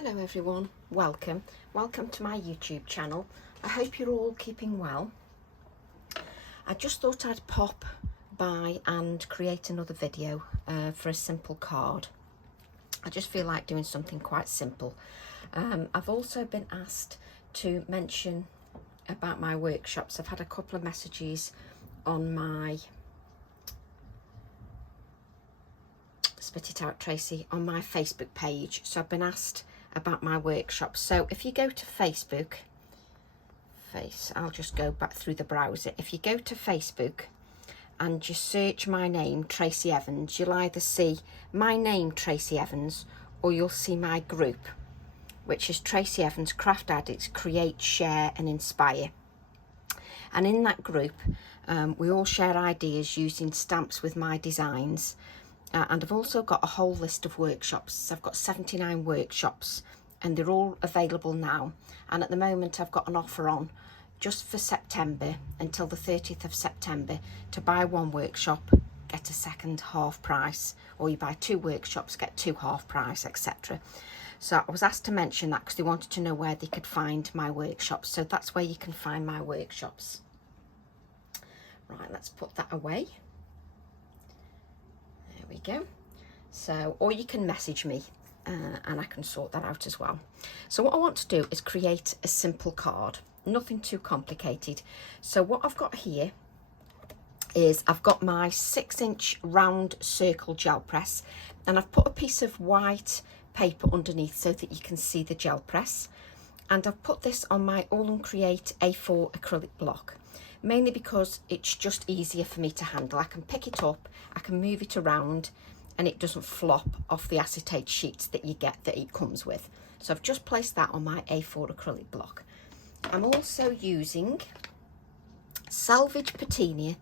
Hello everyone, welcome to my YouTube channel. I hope you're all keeping well. I just thought I'd pop by and create another video for a simple card. I just feel like doing something quite simple. I've also been asked to mention about my workshops. I've had a couple of messages on my spit it out Tracy on my Facebook page, so I've been asked about my workshops. So if you go to Facebook, I'll just go back through the browser. If you go to Facebook and just search my name, Tracy Evans, you'll either see my name, Tracy Evans, or you'll see my group, which is Tracy Evans Craft Addicts Create, Share and Inspire. And in that group, we all share ideas using stamps with my designs. And I've also got a whole list of workshops. I've got 79 workshops and they're all available now. And at the moment I've got an offer on just for September until the 30th of September to buy one workshop, get a second half price, or you buy two workshops, get two half price, etc. So I was asked to mention that because they wanted to know where they could find my workshops. So that's where you can find my workshops. Right, let's put that away. We go. So, or you can message me and I can sort that out as well. So what I want to do is create a simple card, nothing too complicated. So what I've got here is I've got my 6-inch round circle gel press, and I've put a piece of white paper underneath so that you can see the gel press, and I've put this on my AALLandCreate A4 acrylic block, mainly because it's just easier for me to handle. I can pick it up, I can move it around, and it doesn't flop off the acetate sheets that you get that it comes with. So I've just placed that on my A4 acrylic block. I'm also using Salvage Patina,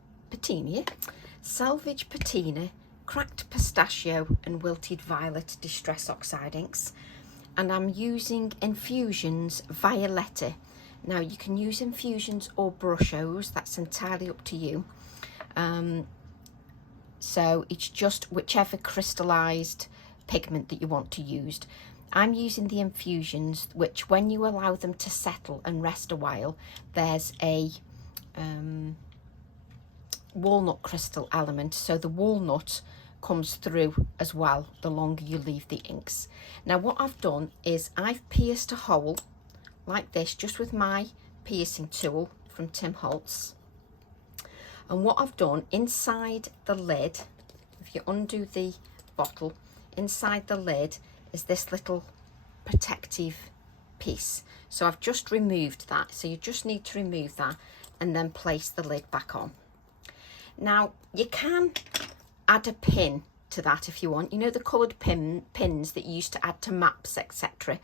Salvage Patina, Cracked Pistachio and Wilted Violet Distress Oxide inks, and I'm using Infusions Violetta. Now you can use infusions or brushos, that's entirely up to you. So it's just whichever crystallized pigment that you want to use. I'm using the infusions, which when you allow them to settle and rest a while, there's a walnut crystal element, so the walnut comes through as well the longer you leave the inks. Now what I've done is I've pierced a hole like this just with my piercing tool from Tim Holtz, and what I've done inside the lid, if you undo the bottle, inside the lid is this little protective piece. So I've just removed that, so you just need to remove that and then place the lid back on. Now you can add a pin to that if you want, you know the coloured pins that you used to add to maps, etc.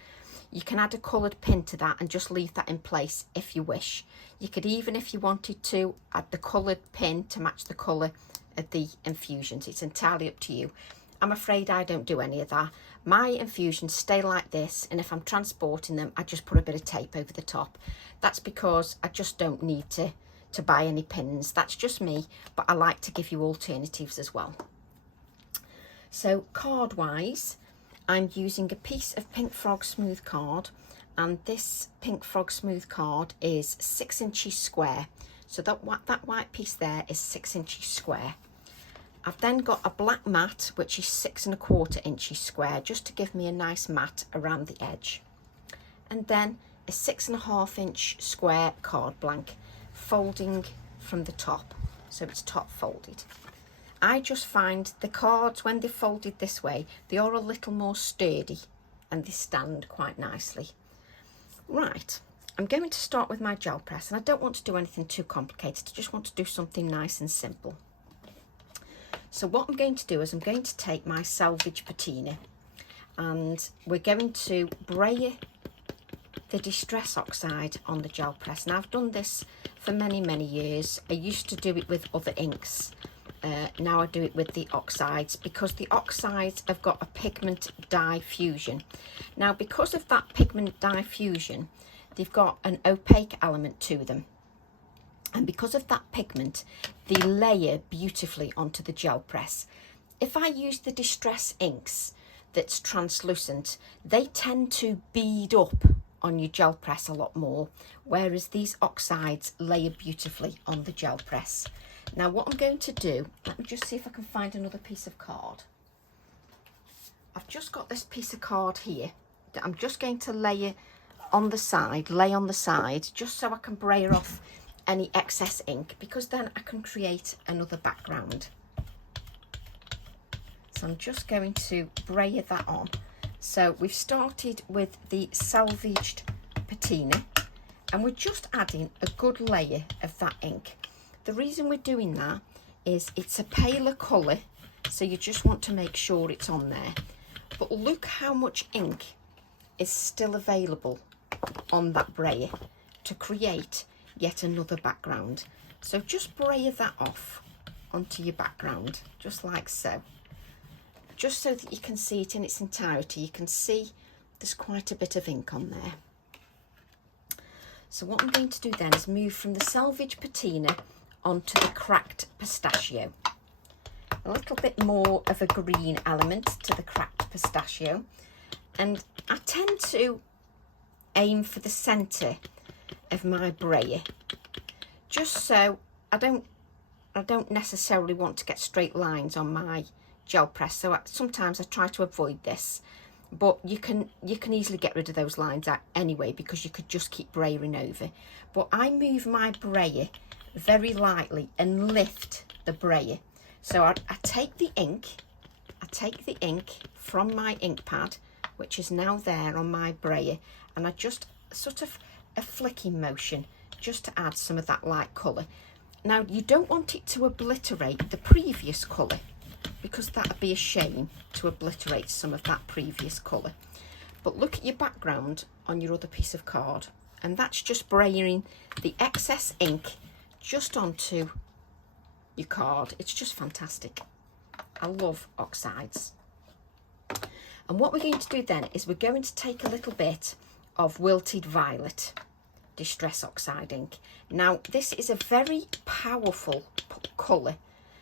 You can add a coloured pin to that and just leave that in place if you wish. You could even, if you wanted to, add the coloured pin to match the colour of the infusions. It's entirely up to you. I'm afraid I don't do any of that. My infusions stay like this, and if I'm transporting them, I just put a bit of tape over the top. That's because I just don't need to buy any pins. That's just me, but I like to give you alternatives as well. So card-wise, I'm using a piece of Pink Frog Smooth card, and this Pink Frog Smooth card is 6 inches square. So that white piece there is 6 inches square. I've then got a black mat, which is 6 1/4 inches square, just to give me a nice mat around the edge. And then a 6 1/2 inch square card blank, folding from the top, so it's top folded. I just find the cards, when they're folded this way, they are a little more sturdy and they stand quite nicely. Right, I'm going to start with my gel press, and I don't want to do anything too complicated. I just want to do something nice and simple. So what I'm going to do is I'm going to take my Salvage Patina, and we're going to Bray the Distress Oxide on the gel press. Now I've done this for many years. I used to do it with other inks. Now I do it with the oxides, because the oxides have got a pigment dye fusion. Now because of that pigment dye fusion, they've got an opaque element to them, and because of that pigment, they layer beautifully onto the gel press. If I use the distress inks, that's translucent, they tend to bead up on your gel press a lot more, whereas these oxides layer beautifully on the gel press. Now what I'm going to do, let me just see if I can find another piece of card. I've just got this piece of card here that I'm just going to lay on the side, just so I can brayer off any excess ink, because then I can create another background. So I'm just going to brayer that on. So we've started with the salvaged patina, and we're just adding a good layer of that ink. The reason we're doing that is it's a paler colour, so you just want to make sure it's on there. But look how much ink is still available on that brayer to create yet another background. So just brayer that off onto your background, just like so. Just so that you can see it in its entirety. You can see there's quite a bit of ink on there. So what I'm going to do then is move from the salvage patina onto the cracked pistachio. A little bit more of a green element to the cracked pistachio, and I tend to aim for the centre of my brayer, just so I don't necessarily want to get straight lines on my gel press. So sometimes I try to avoid this, but you can easily get rid of those lines out anyway, because you could just keep brayering over. But I move my brayer very lightly and lift the brayer. So I take the ink from my ink pad, which is now there on my brayer, and I just sort of a flicking motion just to add some of that light colour. Now you don't want it to obliterate the previous colour, because that would be a shame to obliterate some of that previous colour. But look at your background on your other piece of card, and that's just brayering the excess ink just onto your card. It's just fantastic. I love oxides. And what we're going to do then is we're going to take a little bit of Wilted Violet Distress Oxide ink. Now this is a very powerful colour,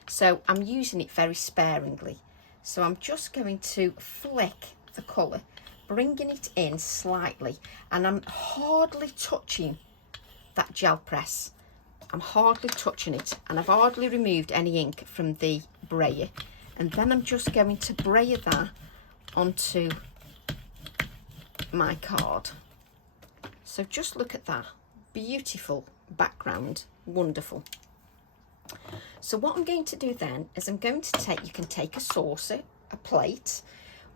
so I'm using it very sparingly. So I'm just going to flick the colour, bringing it in slightly, and I'm hardly touching that gel press. I'm hardly touching it, and I've hardly removed any ink from the brayer. And then I'm just going to brayer that onto my card. So just look at that. Beautiful background. Wonderful. So what I'm going to do then is I'm going to take, you can take a saucer, a plate,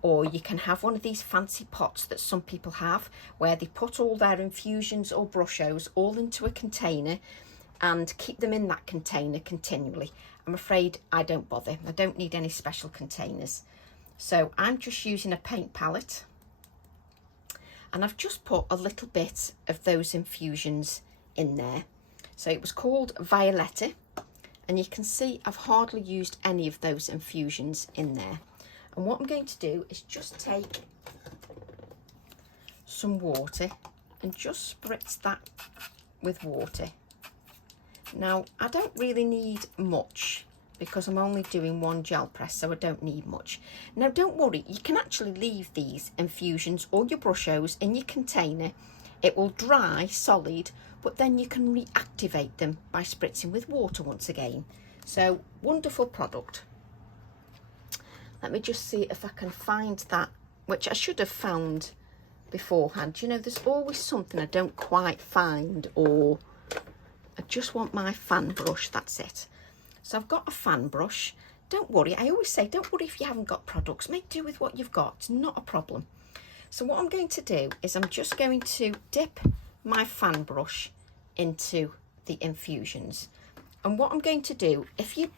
or you can have one of these fancy pots that some people have, where they put all their infusions or brushos all into a container and keep them in that container continually. I'm afraid I don't bother. I don't need any special containers. So I'm just using a paint palette, and I've just put a little bit of those infusions in there. So it was called Violetta, and you can see I've hardly used any of those infusions in there. And what I'm going to do is just take some water and just spritz that with water. Now I don't really need much because I'm only doing one gel press, so I don't need much. Now don't worry, you can actually leave these infusions or your brushos in your container. It will dry solid, but then you can reactivate them by spritzing with water once again. So wonderful product. Let me just see if I can find that, which I should have found beforehand. You know, there's always something I don't quite find, or I just want my fan brush, that's it. So I've got a fan brush. Don't worry, I always say, don't worry if you haven't got products. Make do with what you've got, it's not a problem. So what I'm going to do is I'm just going to dip my fan brush into the infusions. And what I'm going to do, if you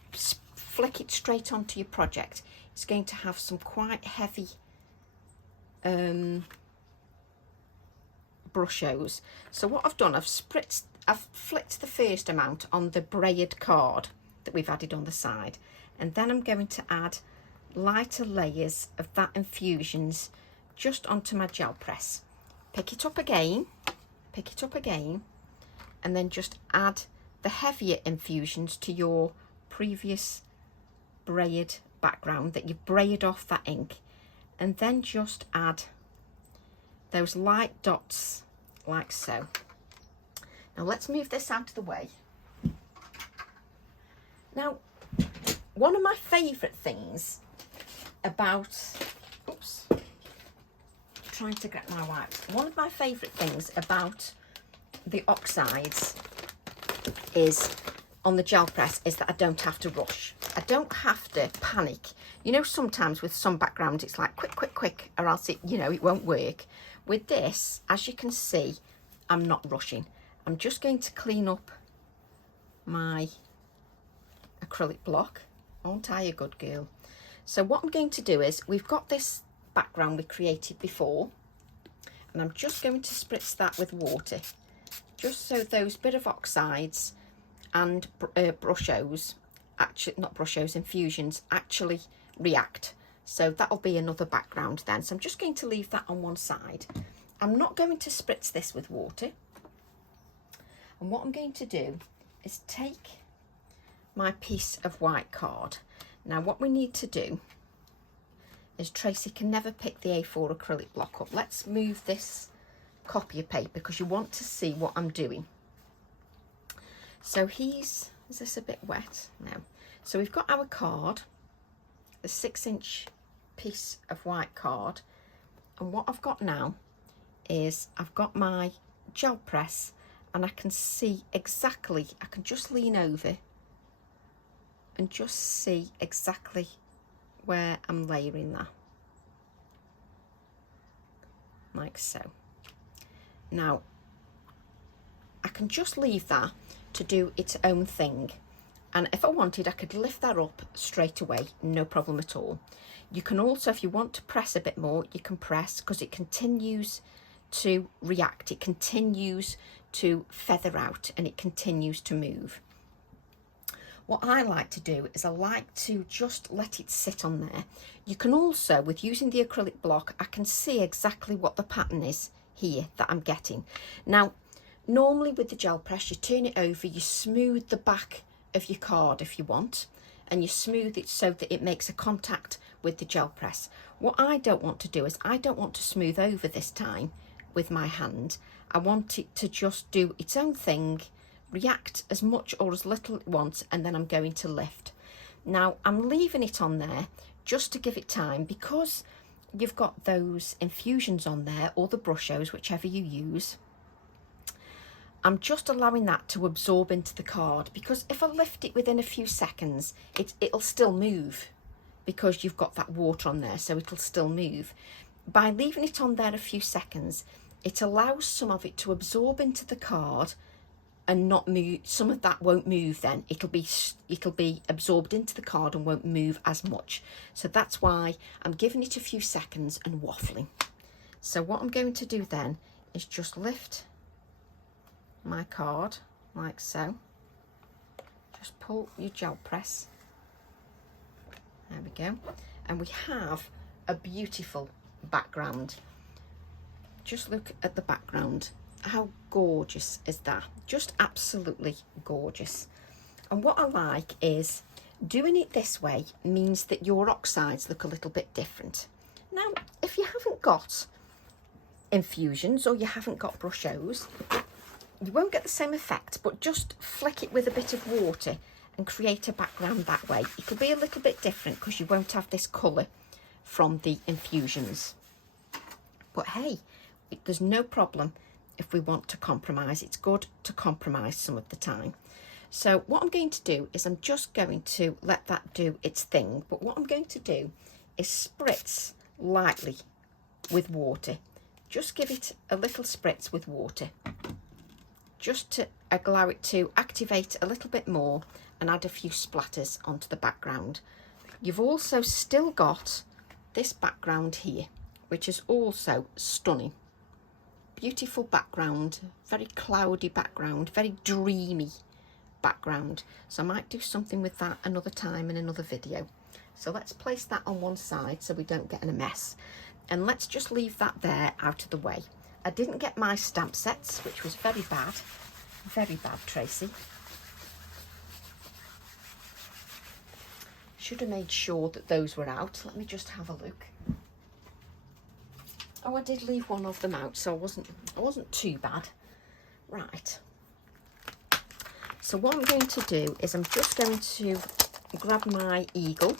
flick it straight onto your project, it's going to have some quite heavy brushos. So what I've done, I've flicked the first amount on the brayered card that we've added on the side, and then I'm going to add lighter layers of that infusions just onto my gel press. Pick it up again, and then just add the heavier infusions to your previous brayered background that you've brayered off that ink, and then just add those light dots like so. Now let's move this out of the way. Now, one of my favourite things about, oops, trying to get my wipes. One of my favourite things about the oxides is, on the gel press, is that I don't have to rush. I don't have to panic. You know, sometimes with some backgrounds it's like quick, quick, quick, or else it, you know, it won't work. With this, as you can see, I'm not rushing. I'm just going to clean up my acrylic block. Aren't I a good girl? So what I'm going to do is, we've got this background we created before, and I'm just going to spritz that with water, just so those bit of oxides and brushos, actually not brushos, infusions actually react. So that'll be another background then. So I'm just going to leave that on one side. I'm not going to spritz this with water. And what I'm going to do is take my piece of white card. Now what we need to do is, Tracy can never pick the A4 acrylic block up. Let's move this copy of paper because you want to see what I'm doing. So is this a bit wet? No. So we've got our card, the 6-inch piece of white card, and what I've got now is I've got my gel press, and I can see exactly, I can just lean over and just see exactly where I'm layering that, like so. Now I can just leave that to do its own thing, and if I wanted I could lift that up straight away, no problem at all. You can also, if you want to press a bit more, you can press, because it continues to react, it continues to feather out, and it continues to move. What I like to do is I like to just let it sit on there. You can also, with using the acrylic block, I can see exactly what the pattern is here that I'm getting. Now, normally with the gel press, you turn it over, you smooth the back of your card if you want, and you smooth it so that it makes a contact with the gel press. What I don't want to do is, I don't want to smooth over this time with my hand. I want it to just do its own thing, react as much or as little it wants, and then I'm going to lift. Now I'm leaving it on there just to give it time, because you've got those infusions on there, or the brushos, whichever you use. I'm just allowing that to absorb into the card, because if I lift it within a few seconds, it'll still move, because you've got that water on there, so it'll still move. By leaving it on there a few seconds, it allows some of it to absorb into the card and not move. Some of that won't move then. It'll be absorbed into the card and won't move as much. So that's why I'm giving it a few seconds and waffling. So what I'm going to do then is just lift my card like so. Just pull your gel press. There we go. And we have a beautiful background. Just look at the background. How gorgeous is that? Just absolutely gorgeous. And what I like is, doing it this way means that your oxides look a little bit different. Now, if you haven't got infusions or you haven't got brushos, you won't get the same effect, but just flick it with a bit of water and create a background that way. It'll be a little bit different because you won't have this colour from the infusions. But hey, there's no problem if we want to compromise. It's good to compromise some of the time. So what I'm going to do is, I'm just going to let that do its thing, but what I'm going to do is spritz lightly with water. Just give it a little spritz with water, just to allow it to activate a little bit more and add a few splatters onto the background. You've also still got this background here, which is also stunning. Beautiful background, very cloudy background, very dreamy background. So I might do something with that another time in another video. So let's place that on one side so we don't get in a mess. And let's just leave that there out of the way. I didn't get my stamp sets, which was very bad, Tracy. Should have made sure that those were out. Let me just have a look. Oh, I did leave one of them out, so I wasn't too bad. Right. So what I'm going to do is I'm just going to grab my eagle,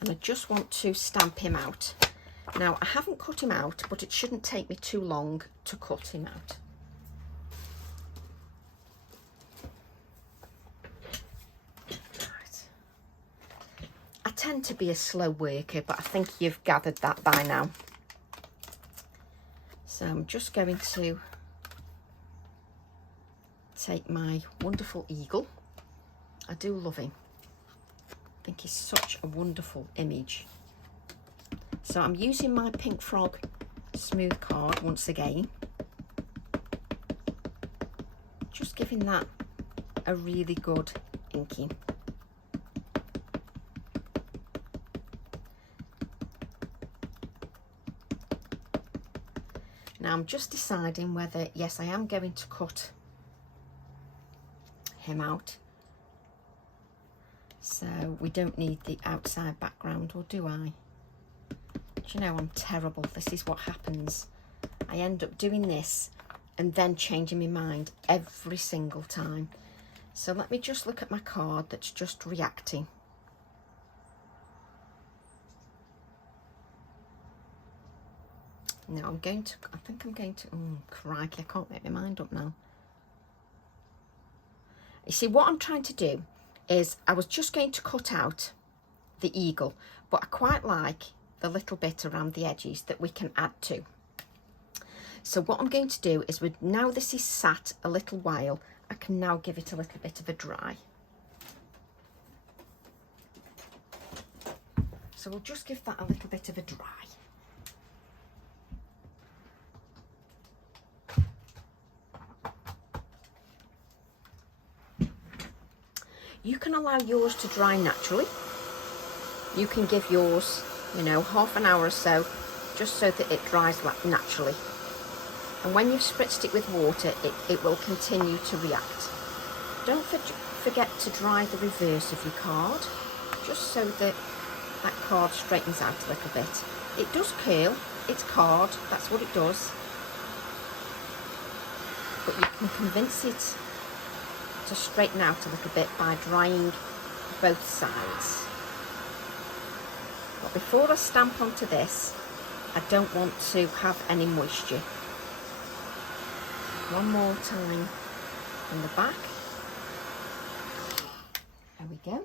and I just want to stamp him out. Now, I haven't cut him out, but it shouldn't take me too long to cut him out. Right. I tend to be a slow worker, but I think you've gathered that by now. So I'm just going to take my wonderful eagle. I do love him. I think he's such a wonderful image. So I'm using my Pink Frog smooth card once again. Just giving that a really good inking. Now I'm just deciding whether, yes, I am going to cut him out. So we don't need the outside background, or do I? Do you know, I'm terrible. This is what happens. I end up doing this and then changing my mind every single time. So let me just look at my card that's just reacting. Now I think I'm going to, oh crikey, I can't make my mind up now. You see, what I'm trying to do is I was just going to cut out the eagle, but I quite like the little bit around the edges that we can add to. So what I'm going to do is, now this is sat a little while, I can now give it a little bit of a dry. So we'll just give that a little bit of a dry. You can allow yours to dry naturally. You can give yours, you know, half an hour or so, just so that it dries naturally. And when you've spritzed it with water, it will continue to react. Don't forget to dry the reverse of your card, just so that that card straightens out a little bit. It does curl, it's card, that's what it does. But you can convince it to straighten out a little bit by drying both sides. But before I stamp onto this, I don't want to have any moisture. One more time on the back. There we go.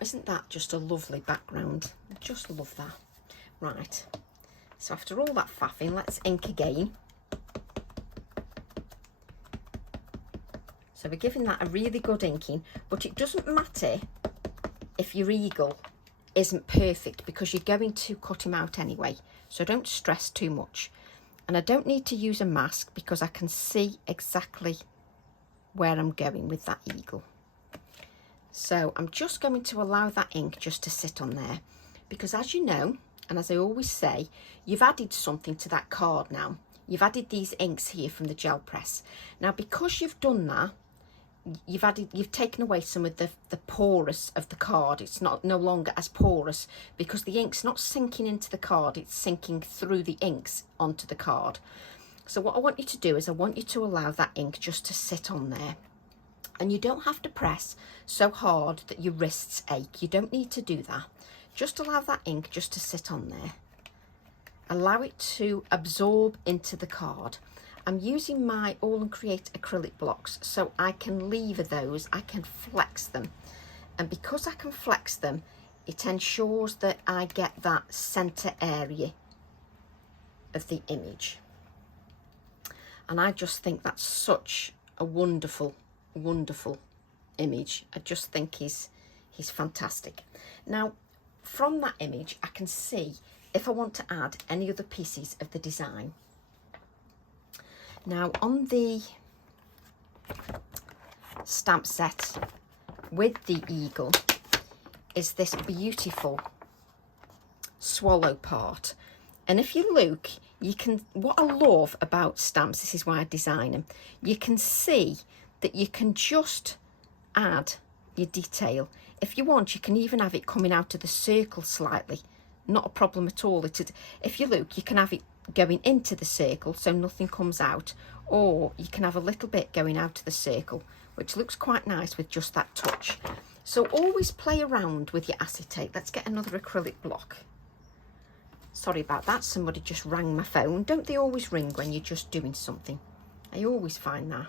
Isn't that just a lovely background? I just love that. Right, so after all that faffing, let's ink again. So we're giving that a really good inking, but it doesn't matter if your eagle isn't perfect, because you're going to cut him out anyway. So don't stress too much. And I don't need to use a mask because I can see exactly where I'm going with that eagle. So I'm just going to allow that ink just to sit on there, because as you know, and as I always say, you've added something to that card now. You've added these inks here from the gel press. Now, because you've done that, you've taken away some of the porous of the card. It's no longer as porous because the ink's not sinking into the card, it's sinking through the inks onto the card. So what I want you to do is I want you to allow that ink just to sit on there. And you don't have to press so hard that your wrists ache. You don't need to do that. Just allow that ink just to sit on there. Allow it to absorb into the card. I'm using my AALLandCreate acrylic blocks, so I can lever those, I can flex them. And because I can flex them, it ensures that I get that centre area of the image. And I just think that's such a wonderful, wonderful image. I just think he's fantastic. Now, from that image, I can see if I want to add any other pieces of the design. Now, on the stamp set with the eagle is this beautiful swallow part. And if you look, you can, what I love about stamps, this is why I design them, you can see that you can just add your detail. If you want, you can even have it coming out of the circle slightly. Not a problem at all. If you look, you can have it going into the circle so nothing comes out, or you can have a little bit going out of the circle, which looks quite nice with just that touch. So always play around with your acetate. Let's get another acrylic block. Sorry about that, somebody just rang my phone. Don't they always ring when you're just doing something? I always find that.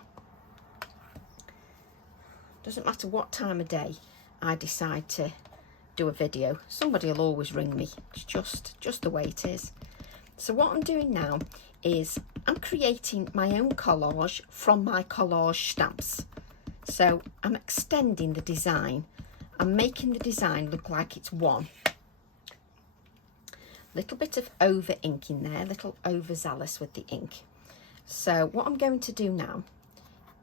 Doesn't matter what time of day I decide to do a video, somebody will always ring me. It's just the way it is. So what I'm doing now is I'm creating my own collage from my collage stamps. So I'm extending the design. I'm making the design look like it's one. Little bit of over ink in there, little overzealous with the ink. So what I'm going to do now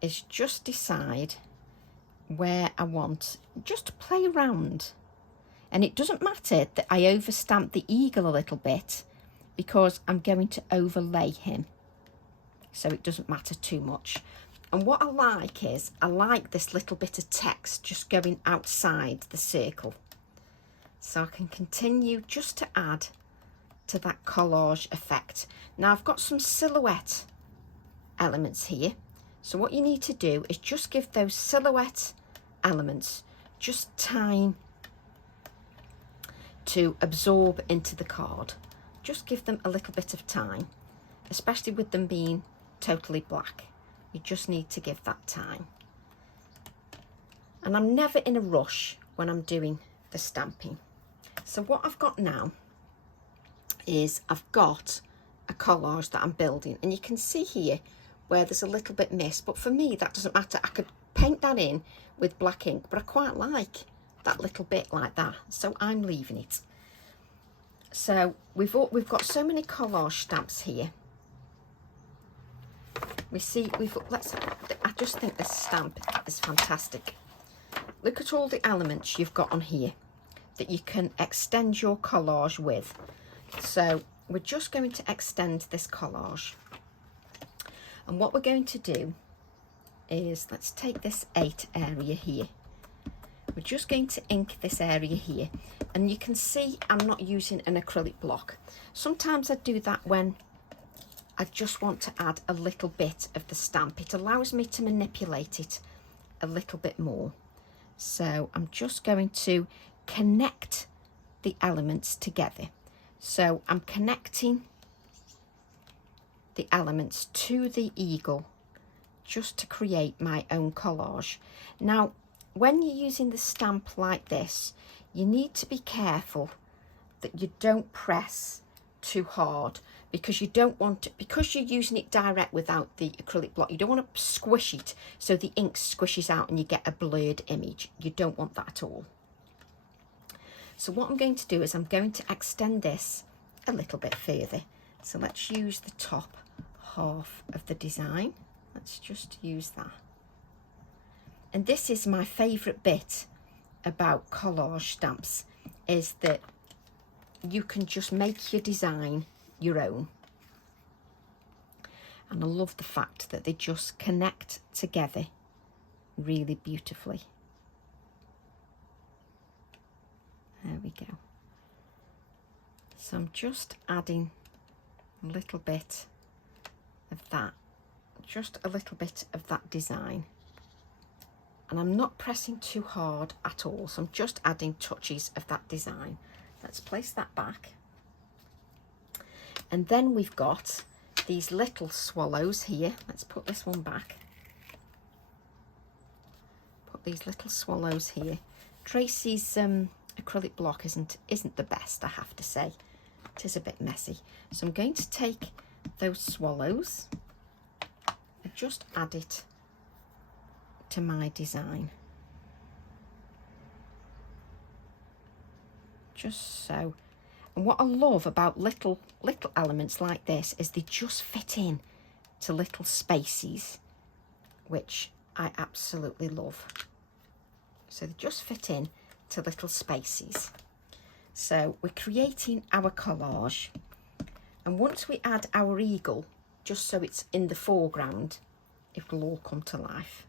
is just decide where I want, just to play around. And it doesn't matter that I overstamp the eagle a little bit, because I'm going to overlay him, so it doesn't matter too much. And what I like is, I like this little bit of text just going outside the circle, so I can continue just to add to that collage effect. Now I've got some silhouette elements here, so what you need to do is just give those silhouette elements just time to absorb into the card. Just give them a little bit of time, especially with them being totally black. You just need to give that time. And I'm never in a rush when I'm doing the stamping. So what I've got now is I've got a collage that I'm building, and you can see here where there's a little bit missed, but for me that doesn't matter. I could paint that in with black ink, but I quite like that little bit like that, so I'm leaving it. So we've got so many collage stamps here. We see I just think this stamp is fantastic. Look at all the elements you've got on here that you can extend your collage with. So we're just going to extend this collage, and what we're going to do is, let's take this 8 area here. We're just going to ink this area here, and you can see I'm not using an acrylic block. Sometimes I do that when I just want to add a little bit of the stamp. It allows me to manipulate it a little bit more. So I'm just going to connect the elements together. So I'm connecting the elements to the eagle just to create my own collage. Now, when you're using the stamp like this, you need to be careful that you don't press too hard, because you don't want to, because you're using it direct without the acrylic block, you don't want to squish it so the ink squishes out and you get a blurred image. You don't want that at all. So what I'm going to do is I'm going to extend this a little bit further. So let's use the top half of the design. Let's just use that. And this is my favourite bit about collage stamps, is that you can just make your design your own. And I love the fact that they just connect together really beautifully. There we go. So I'm just adding a little bit of that, just a little bit of that design. And I'm not pressing too hard at all, so I'm just adding touches of that design. Let's place that back. And then we've got these little swallows here. Let's put this one back. Put these little swallows here. Tracy's acrylic block isn't the best, I have to say. It is a bit messy. So I'm going to take those swallows and just add it to my design. Just so. And what I love about little elements like this is they just fit in to little spaces, which I absolutely love. So they just fit in to little spaces. So we're creating our collage, and once we add our eagle, just so it's in the foreground, it will all come to life.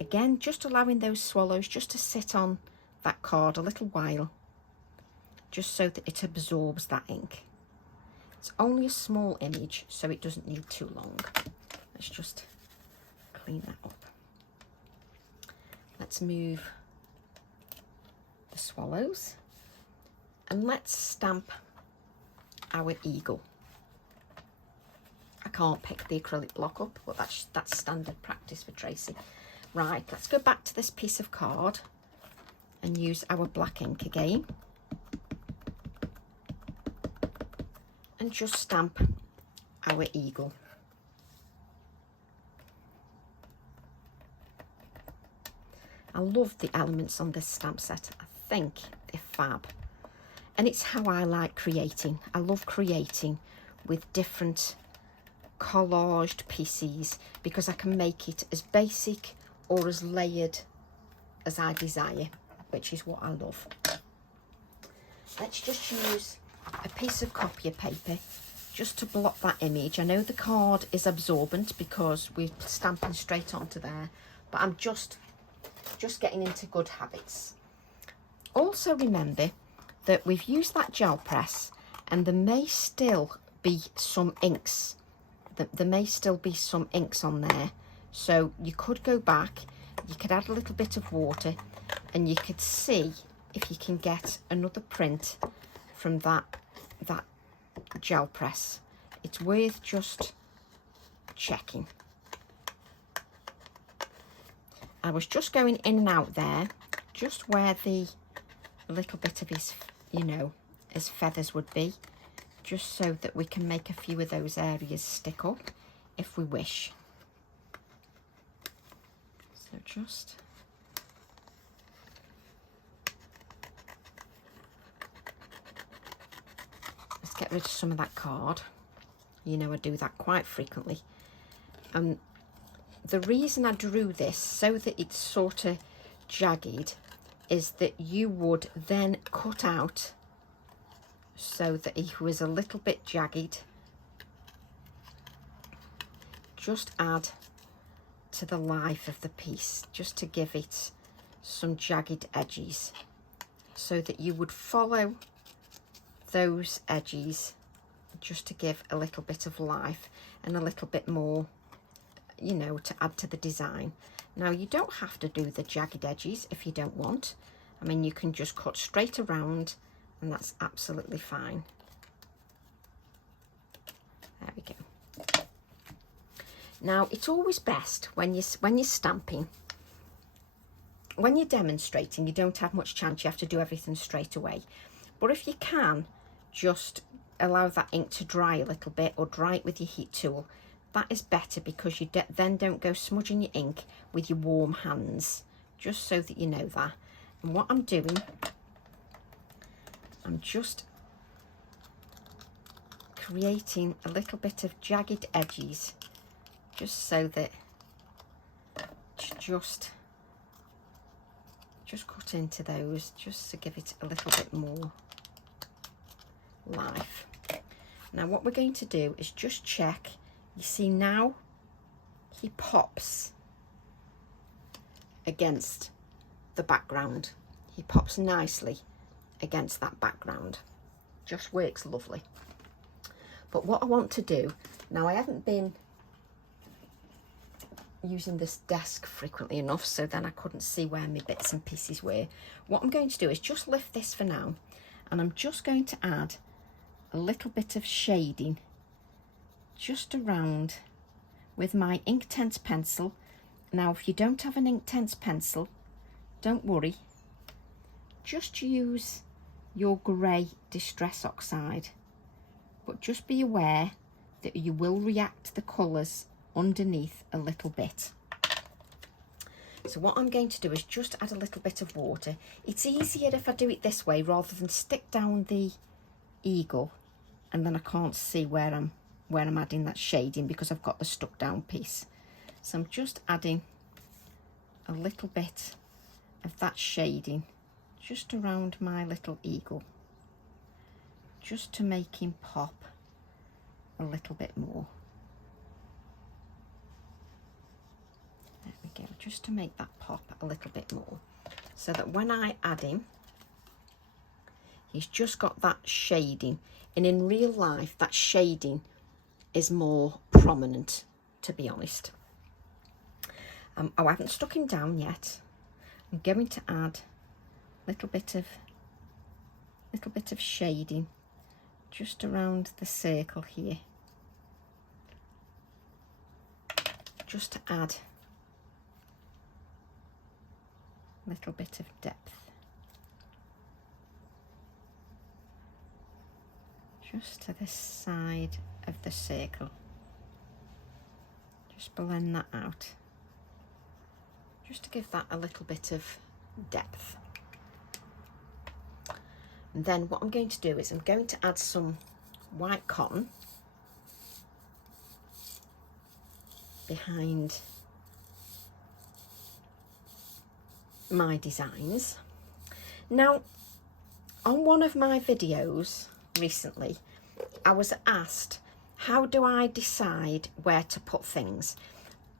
Again, just allowing those swallows just to sit on that card a little while, just so that it absorbs that ink. It's only a small image, so it doesn't need too long. Let's just clean that up. Let's move the swallows and let's stamp our eagle. I can't pick the acrylic block up, but that's standard practice for Tracy. Right, let's go back to this piece of card and use our black ink again. And just stamp our eagle. I love the elements on this stamp set. I think they're fab. And it's how I like creating. I love creating with different collaged pieces because I can make it as basic or as layered as I desire, which is what I love. Let's just use a piece of copier paper just to block that image. I know the card is absorbent because we're stamping straight onto there, but I'm just getting into good habits. Also remember that we've used that gel press and there may still be some inks. There may still be some inks on there, so you could go back, you could add a little bit of water and you could see if you can get another print from that gel press. It's worth just checking. I was just going in and out there, just where the little bit of his, you know, his feathers would be, just so that we can make a few of those areas stick up if we wish. So just let's get rid of some of that card. You know, I do that quite frequently. And the reason I drew this so that it's sort of jagged is that you would then cut out so that he was a little bit jagged. Just add to the life of the piece, just to give it some jagged edges, so that you would follow those edges just to give a little bit of life and a little bit more, you know, to add to the design. Now, you don't have to do the jagged edges if you don't want. I mean, you can just cut straight around and that's absolutely fine. There we go. Now, it's always best when you're stamping, when you're demonstrating, you don't have much chance, you have to do everything straight away. But if you can, just allow that ink to dry a little bit or dry it with your heat tool. That is better because you then don't go smudging your ink with your warm hands, just so that you know that. And what I'm doing, I'm just creating a little bit of jagged edges, just so that just cut into those, just to give it a little bit more life. Now what we're going to do is just check. You see now he pops against the background. He pops nicely against that background. Just works lovely. But what I want to do, now I haven't been using this desk frequently enough, so then I couldn't see where my bits and pieces were. What I'm going to do is just lift this for now, and I'm just going to add a little bit of shading just around with my Inktense pencil. Now, if you don't have an Inktense pencil, don't worry. Just use your grey Distress Oxide, but just be aware that you will react the colours underneath a little bit. So what I'm going to do is just add a little bit of water. It's easier if I do it this way rather than stick down the eagle and then I can't see where I'm adding that shading because I've got the stuck down piece. So I'm just adding a little bit of that shading just around my little eagle, just to make him pop a little bit more. There we we go, just to make that pop a little bit more, so that when I add him, he's just got that shading, and in real life that shading is more prominent, to be honest. Oh, I haven't stuck him down yet. I'm going to add a little bit of shading just around the circle here, just to add a little bit of depth. Just to this side of the circle. Just blend that out, just to give that a little bit of depth. And then what I'm going to do is I'm going to add some white cotton behind my designs. Now, on one of my videos recently, I was asked, how do I decide where to put things?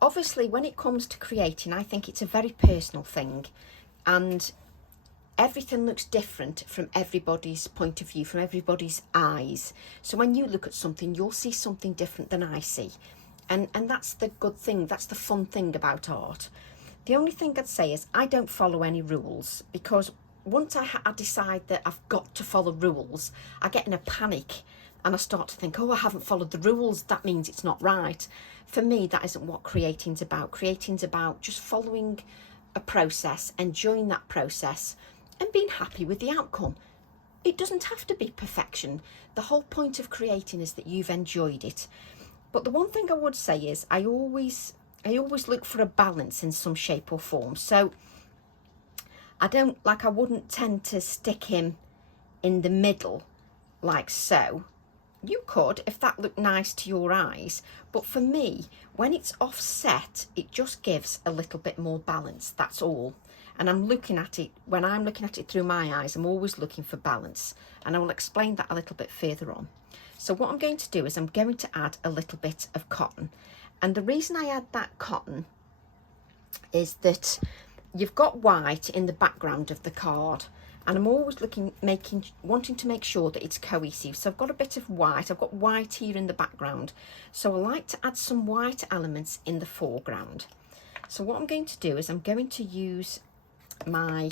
Obviously, when it comes to creating, I think it's a very personal thing, and everything looks different from everybody's point of view, from everybody's eyes. So when you look at something, you'll see something different than I see. And that's the good thing, that's the fun thing about art. The only thing I'd say is I don't follow any rules, because once I decide that I've got to follow rules, I get in a panic and I start to think, oh, I haven't followed the rules, that means it's not right. For me, that isn't what creating's about. Creating's about just following a process, enjoying that process, and being happy with the outcome. It doesn't have to be perfection. The whole point of creating is that you've enjoyed it. But the one thing I would say is I always look for a balance in some shape or form. So I wouldn't tend to stick him in the middle like so. You could, if that looked nice to your eyes, but for me, when it's offset, it just gives a little bit more balance, that's all. And I'm looking at it, when I'm looking at it through my eyes, I'm always looking for balance, and I will explain that a little bit further on. So what I'm going to do is I'm going to add a little bit of cotton, and the reason I add that cotton is that you've got white in the background of the card, and I'm always wanting to make sure that it's cohesive. So I've got a bit of white, I've got white here in the background, so I like to add some white elements in the foreground. So what I'm going to do is I'm going to use my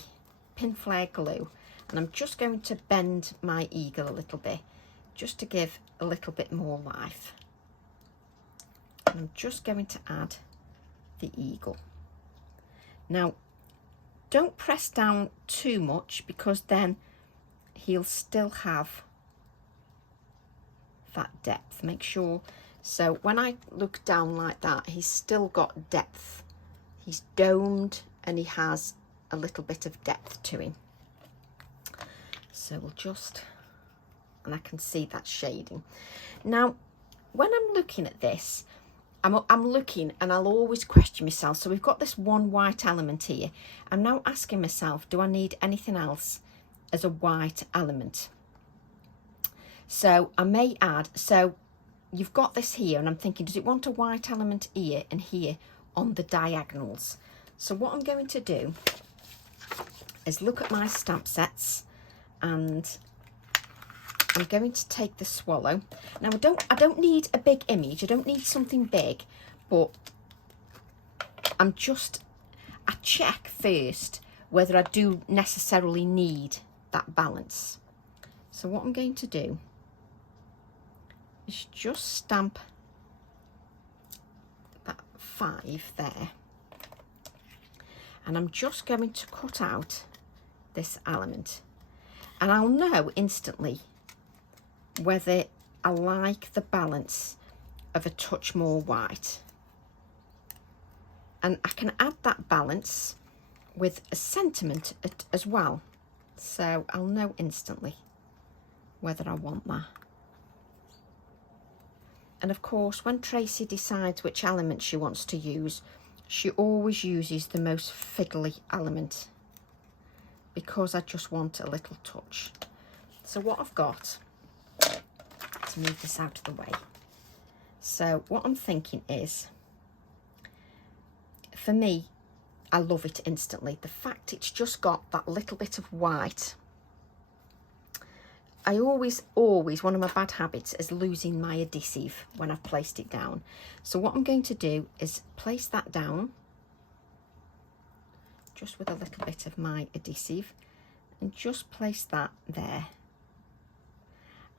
pin flare glue, and I'm just going to bend my eagle a little bit, just to give a little bit more life. And I'm just going to add the eagle. Now, don't press down too much, because then he'll still have that depth. Make sure, so when I look down like that, he's still got depth. He's domed and he has a little bit of depth to him. So we'll just, and I can see that shading. Now, when I'm looking at this, I'm looking, and I'll always question myself. So we've got this one white element here. I'm now asking myself, do I need anything else as a white element? So I may add, so you've got this here, and I'm thinking, does it want a white element here and here on the diagonals? So what I'm going to do is look at my stamp sets, and I'm going to take the swallow. Now I don't need a big image, I don't need something big, but I check first whether I do necessarily need that balance. So what I'm going to do is just stamp that 5 there, and I'm just going to cut out this element, and I'll know instantly whether I like the balance of a touch more white. And I can add that balance with a sentiment as well, so I'll know instantly whether I want that. And of course, when Tracy decides which element she wants to use, she always uses the most fiddly element, because I just want a little touch. So what I've got, to move this out of the way. So what I'm thinking is, for me, I love it instantly. The fact it's just got that little bit of white. I always, one of my bad habits is losing my adhesive when I've placed it down. So what I'm going to do is place that down just with a little bit of my adhesive and just place that there.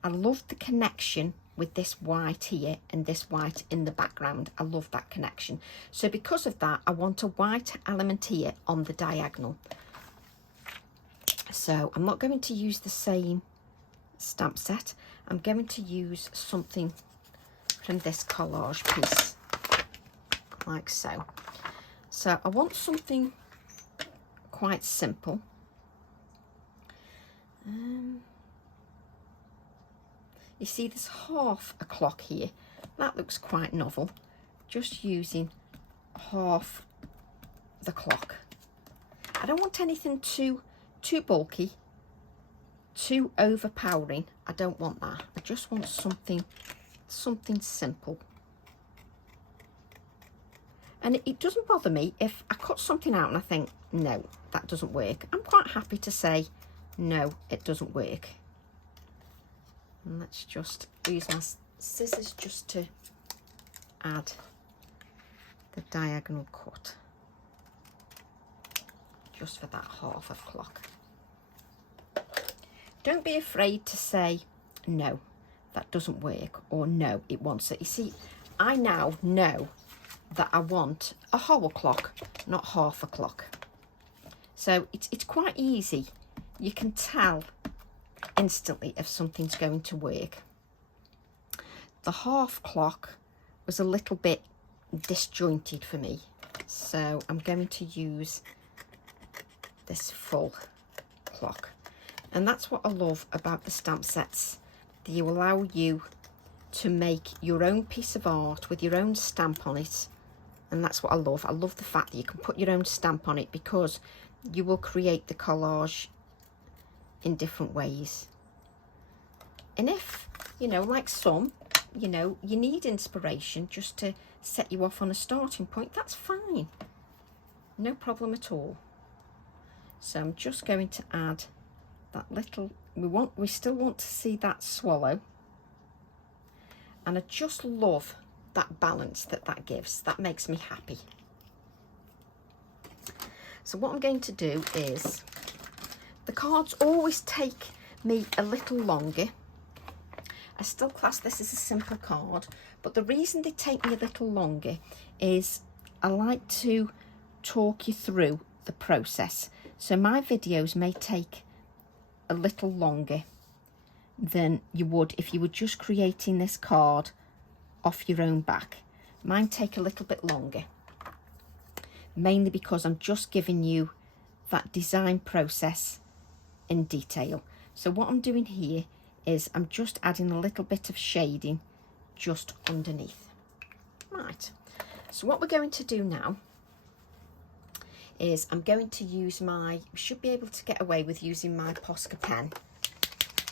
I love the connection with this white here and this white in the background. I love that connection. So because of that, I want a white element here on the diagonal. So I'm not going to use the same stamp set. I'm going to use something from this collage piece, like so. So I want something quite simple. You see there's half a clock here. That looks quite novel. Just using half the clock. I don't want anything too bulky, too overpowering. I don't want that. I just want something simple. And it doesn't bother me if I cut something out and I think, no, that doesn't work. I'm quite happy to say, no, it doesn't work. And let's just use my scissors just to add the diagonal cut, just for that half of clock. Don't be afraid to say, no, that doesn't work, or no, it wants it. You see, I now know that I want a whole clock, not half a clock. So it's quite easy. You can tell instantly if something's going to work. The half clock was a little bit disjointed for me, so I'm going to use this full clock. And that's what I love about the stamp sets. They allow you to make your own piece of art with your own stamp on it, and that's what I love. I love the fact that you can put your own stamp on it, because you will create the collage in different ways. And if, you know, like some, you know, you need inspiration just to set you off on a starting point, that's fine. No problem at all. So I'm just going to add that little, we still want to see that swallow. And I just love that balance that gives. That makes me happy. So what I'm going to do is, the cards always take me a little longer. I still class this as a simple card, but the reason they take me a little longer is I like to talk you through the process. So my videos may take a little longer than you would if you were just creating this card off your own back. Mine take a little bit longer, mainly because I'm just giving you that design process in detail. So what I'm doing here is I'm just adding a little bit of shading just underneath. Right, so what we're going to do now is I'm going to use my, should be able to get away with using my Posca pen.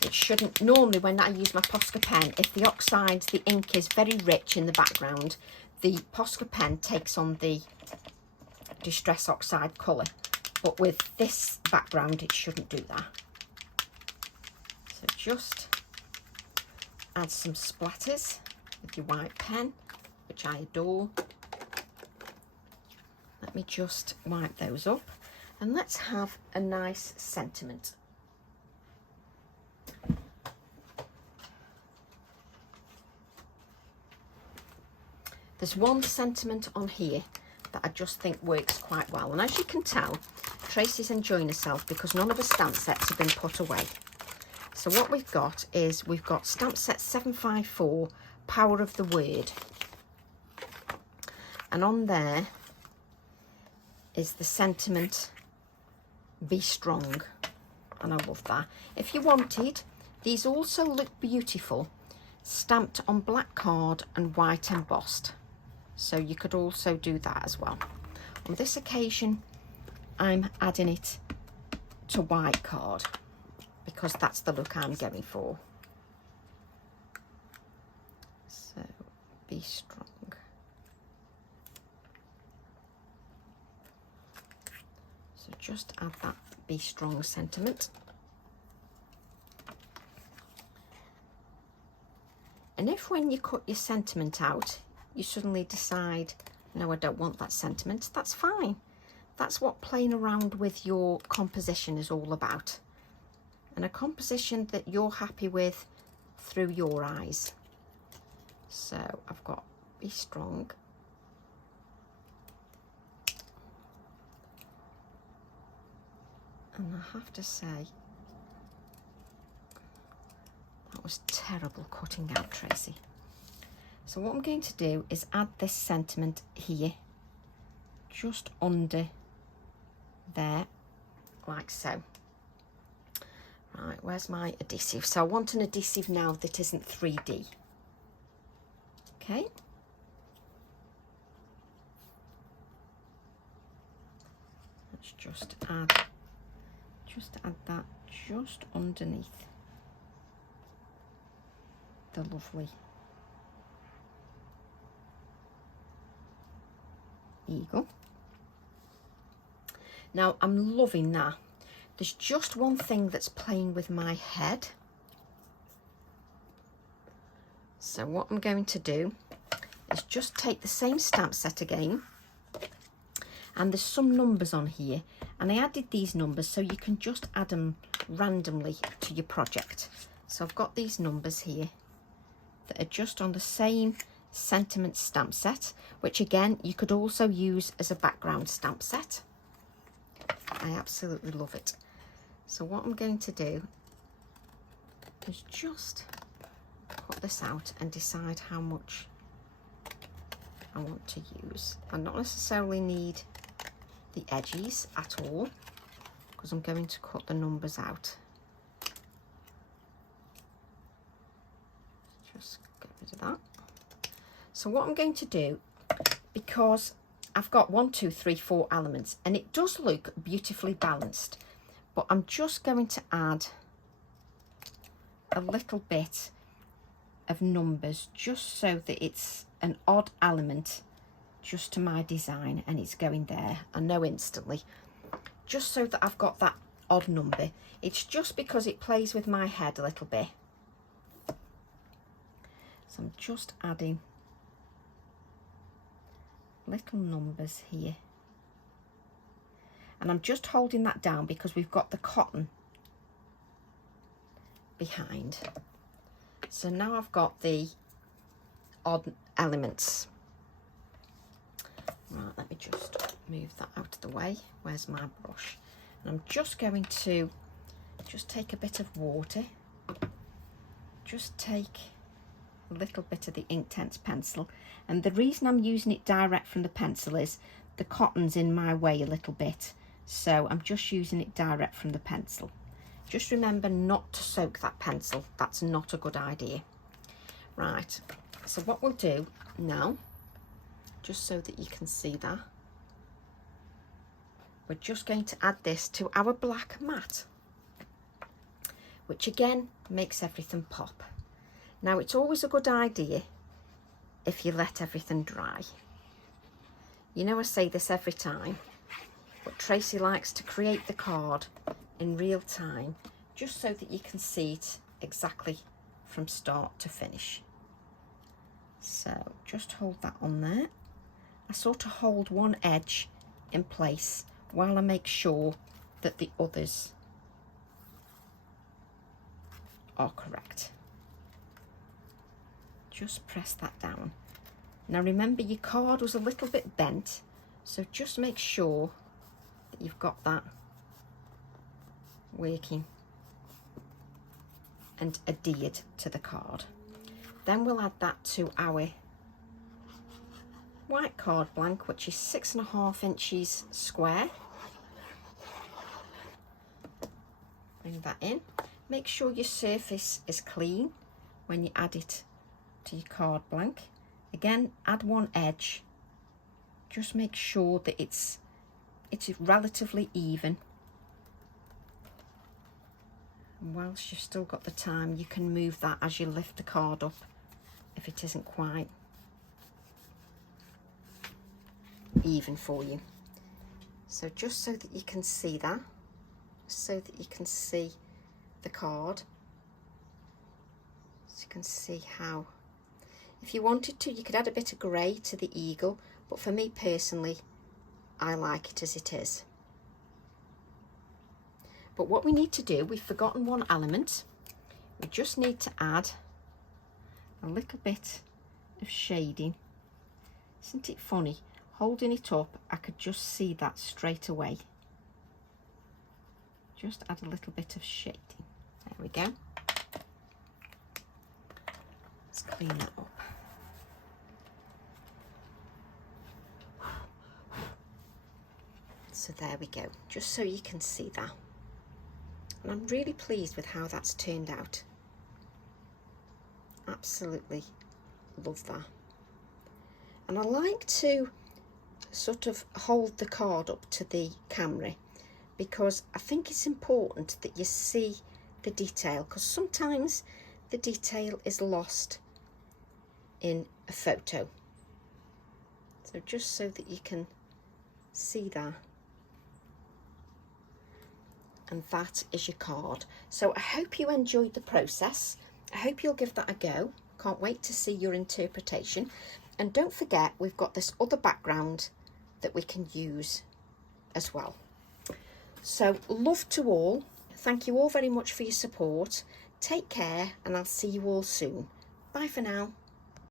It shouldn't, normally when I use my Posca pen, if the oxide, the ink is very rich in the background, the Posca pen takes on the Distress Oxide colour. But with this background, it shouldn't do that. So just add some splatters with your white pen, which I adore. Let me just wipe those up, and let's have a nice sentiment. There's one sentiment on here that I just think works quite well, and as you can tell, Tracy's enjoying herself because none of the stamp sets have been put away. So what we've got is, we've got stamp set 754, Power of the Word, and on there is the sentiment, be strong, and I love that. If you wanted, these also look beautiful stamped on black card and white embossed, so you could also do that as well. On this occasion I'm adding it to white card because that's the look I'm going for. So be strong. just add that Be Strong sentiment. And if when you cut your sentiment out, you suddenly decide, no, I don't want that sentiment, that's fine. That's what playing around with your composition is all about. And a composition that you're happy with through your eyes. So I've got Be Strong. And I have to say, that was terrible cutting out, Tracy. So what I'm going to do is add this sentiment here, just under there, like so. Right, where's my adhesive? So I want an adhesive now that isn't 3D. Okay. Let's just add that just underneath the lovely eagle. Now I'm loving that. There's just one thing that's playing with my head. So what I'm going to do is just take the same stamp set again, and there's some numbers on here, and I added these numbers so you can just add them randomly to your project. So I've got these numbers here that are just on the same sentiment stamp set, which again you could also use as a background stamp set. I absolutely love it. So what I'm going to do is just cut this out and decide how much I want to use. I don't necessarily need the edges at all, because I'm going to cut the numbers out. Just get rid of that. So what I'm going to do, because I've got 1, 2, 3, 4 elements, and it does look beautifully balanced, but I'm just going to add a little bit of numbers just so that it's an odd element just to my design, and it's going there, I know instantly, just so that I've got that odd number. It's just because it plays with my head a little bit. So I'm just adding little numbers here, and I'm just holding that down because we've got the cotton behind. So now I've got the odd elements. Right, let me just move that out of the way. Where's my brush? And I'm just going to just take a bit of water, just take a little bit of the Inktense pencil, and the reason I'm using it direct from the pencil is the cotton's in my way a little bit, so I'm just using it direct from the pencil. Just remember not to soak that pencil, that's not a good idea. Right, so what we'll do now, just so that you can see that, we're just going to add this to our black mat, which again makes everything pop. Now it's always a good idea if you let everything dry. You know I say this every time, but Tracy likes to create the card in real time just so that you can see it exactly from start to finish. So just hold that on there. I sort of hold one edge in place while I make sure that the others are correct. Just press that down. Now remember, your card was a little bit bent, so just make sure that you've got that working and adhered to the card. Then we'll add that to our white card blank, which is 6.5 inches square. Bring that in. Make sure your surface is clean when you add it to your card blank. Again, add one edge. Just make sure that it's relatively even. And whilst you've still got the time, you can move that as you lift the card up if it isn't quite even for you. So just so that you can see that, so that you can see the card, so you can see how, if you wanted to, you could add a bit of grey to the eagle, but for me personally, I like it as it is. But what we need to do, we've forgotten one element. We just need to add a little bit of shading. Isn't it funny? Holding it up, I could just see that straight away. Just add a little bit of shading. There we go. Let's clean that up. So there we go, just so you can see that. And I'm really pleased with how that's turned out. Absolutely love that. And I like to sort of hold the card up to the camera because I think it's important that you see the detail, because sometimes the detail is lost in a photo. So just so that you can see that. And that is your card. So I hope you enjoyed the process. I hope you'll give that a go. Can't wait to see your interpretation. And don't forget, we've got this other background that we can use as well. So love to all. Thank you all very much for your support. Take care, and I'll see you all soon. Bye for now.